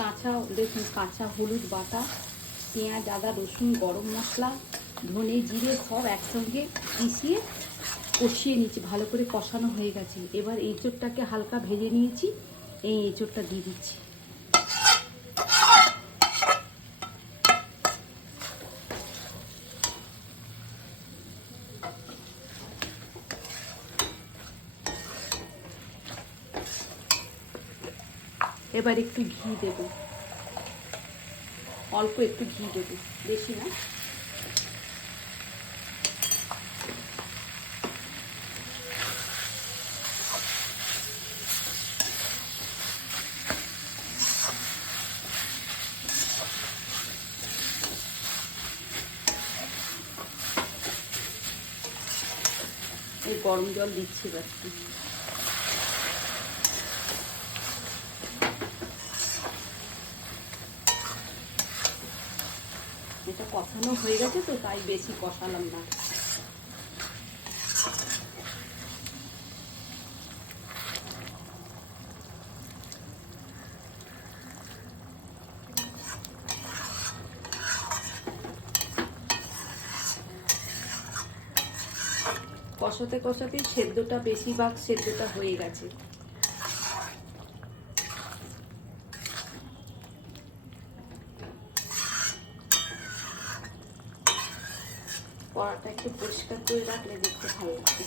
কাঁচা দেখুন, কাঁচা হলুদ বাটা, পেঁয়াজ, আদা, রসুন, গরম মশলা, ধনে, জিরে সব একসঙ্গে মিশিয়ে কষিয়ে নিয়েছি, ভালো করে কষানো হয়ে গেছে। এবার এঁচোড়টাকে হালকা ভেজে নিয়েছি, এই এঁচোড়টা দিয়ে দিচ্ছি। এবার একটু ঘি দেব, অল্প একটু ঘি দেব, বেশি না। এই গরম জল দিচ্ছি এবার। এটা কষানো হয়ে গেছে তো, তাই বেশি কষালাম না। কষাতে কষাতে সেদ্ধটা, বেশিরভাগ সেদ্ধটা হয়ে গেছে। কড়াটা একটু পরিষ্কার করে রাখলে দেখতে ভালো লাগবে।